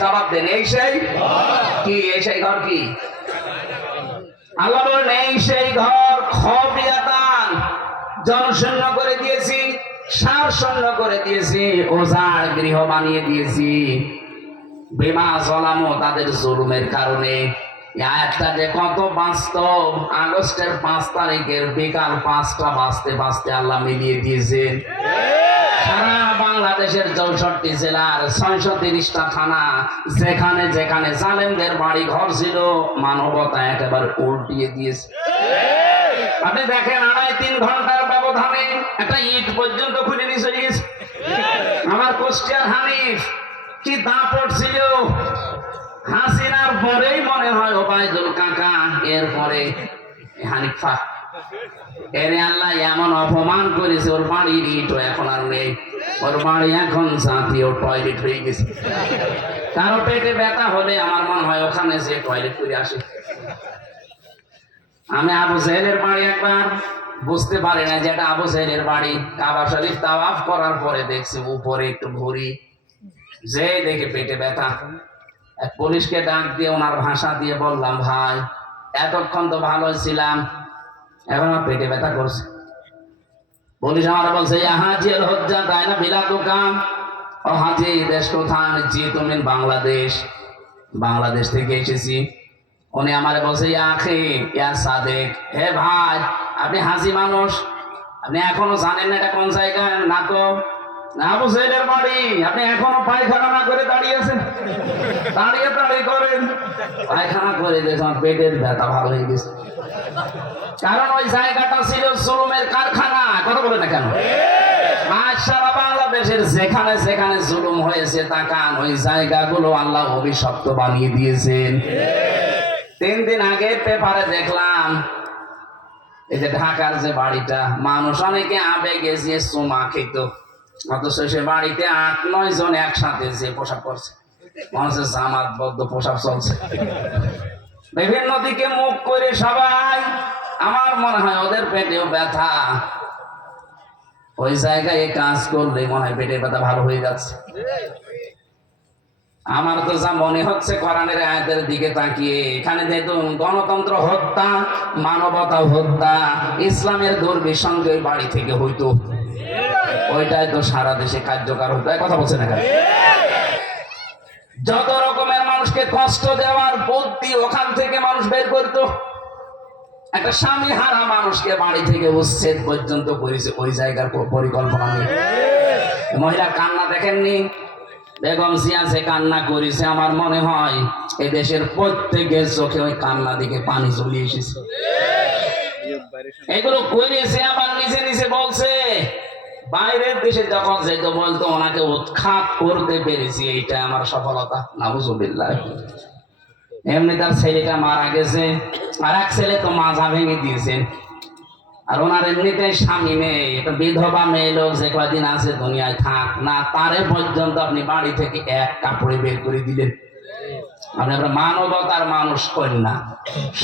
জবাব দেন, এই সেই? কি, এই সেই ঘর কি? আল্লাহ বলেন, এই সেই ঘর খবিয়াতান। জনশূন্য করে দিয়েছি, সার শূন্য করে দিয়েছি ওজার গৃহ বানিয়ে দিয়েছি। বিমা তাদের জুলুমের কারণে। আয়াতটা যে কত বাস্তব, আগস্টের পাঁচ তারিখের বিকাল পাঁচটা বাঁচতে বাঁচতে আল্লাহ মিলিয়ে দিয়েছেন। সারা বাংলাদেশের চৌষট্টি জেলার ছয়শো তিরিশটা থানা, যেখানে যেখানে জালেমদের বাড়ি ঘর ছিল, মানবতা একেবারে উল্টিয়ে দিয়েছে। আপনি দেখেন, আড়াই তিন ঘণ্টার ব্যবধানে একটা ইট পর্যন্ত খুলে নিয়ে চলে গেছে। আমার কুষ্টিয়ার হানিফ, কি দাপট ছিল হাসিনার পরেই মনে হয় ওবায়দুল কাকা, এরপরে হানিফা এরে আল্লাহ, এমন অপমান করেছে, ওর বাড়ির ইট এখন আর নেই। ওর বাড়ি এখন জাতীয় টয়লেট হয়ে গেছে। কারও পেটে ব্যথা হলে আমার মনে হয় ওখানে যে টয়লেট করে আসে। আমি আবু জেহেলের বাড়ি একবার, বুঝতে পারি না যে এটা আবু জেহেলের বাড়ি। কাবা শরীফ তাওয়াফ করার পরে দেখছি উপরে একটু ভরি যে দেখে পেটে ব্যথা। এক পুলিশকে ডাক দিয়ে ওনার ভাষা দিয়ে বললাম, ভাই, এতক্ষণ তো ভালো ছিলাম, এখন পেটে ব্যথা করছে। পুলিশ আমার বলছে হাজির হজ্জা তাই না বিলা দোকান? ও হাজি, দেশ কোথায়? আমি জি তুমি বাংলাদেশ। বাংলাদেশ থেকে এসেছি। উনি আমার বলছে, ইয়া আখি, ইয়া সাদেক, হে ভাই, আপনি হাজি মানুষ। আপনি এখনও জানেন না এটা কোন জায়গায়? না তো? না সাইদের বাড়ি? আপনি এখনও পায়খানা না করে দাঁড়িয়ে আছেন? দাঁড়িয়ে দাঁড়িয়ে করেন। পায়খানা করে আমার পেটের ব্যথা ভালো হয়ে গেছে। কারণ ওই জায়গাটা ছিল কারখানা। কথা বলে না কেন? বাংলাদেশের যেখানে জুলুম হয়েছে, তাকান, ওই জায়গাগুলো আল্লাহ অভিশপ্ত বানিয়ে দিয়েছেন। তিন দিন আগে পেপারে দেখলাম, এই যে ঢাকার যে বাড়িটা, মানুষ অনেকে আবেগে যে চুমা খেত, অথচ সে বাড়িতে আট নয় জন একসাথে যে পোশাক করছে মানুষের জামাত বদ্ধ পোশাক চলছে। বিভিন্ন দিকে মুখ করে সবাই, আমার মনে হয় ওদের পেটেও ব্যথা। ওই জায়গায় এই কাজ করলে মনে হয় পেটের ব্যথা ভালো হয়ে যাচ্ছে। আমার তো যা মনে হচ্ছে কোরআনের আয়াতের দিকে তাকিয়ে, এখানে যেহেতু গণতন্ত্র হত্যা মানবতা হত্যা, ইসলামের দুর্বিসঙ্গে বাড়ি থেকে হইতো। ওইটাই তো সারা দেশে কার্যকর হতো। কথা বলছে না? যত রকমের মানুষকে কষ্ট দেওয়ার বুদ্ধি ওখান থেকে মানুষ বের করতো। একটা স্বামী হারা মানুষকে বাড়ি থেকে উচ্ছেদ পর্যন্ত করেছে ওই জায়গার পরিকল্পনা নিয়ে মহিলা কান্না দেখেননি? বেগম যে কান্না করেছে আমার মনে হয় এই দেশের প্রত্যেকের চোখে ওই কান্না দিকে পানি চলে এসেছে। এগুলো করেছে বলছে বাইরের দেশে যখন যেত বলতো, ওনাকে উৎখাত করতে পেরেছি এইটা আমার সফলতা। নাবুজুবিল্লাহ এমনি তার ছেলেটা মারা গেছে, আর এক ছেলে তো মাজা ভেঙে দিয়েছেন আর ওনার এমনিতে স্বামী নেই একটা বিধবা মেয়ে লোক যে কদিন আছে দুনিয়ায় থাক না, তারে পর্যন্ত আপনি বাড়ি থেকে এক কাপড়ে বের করে দিলেন। আপনি আপনার মানবতার মানুষ করেন না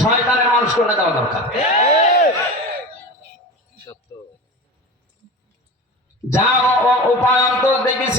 শয়তানের মানুষ করলে দেওয়া দরকার। যা উপায়ন্তর দেখেছি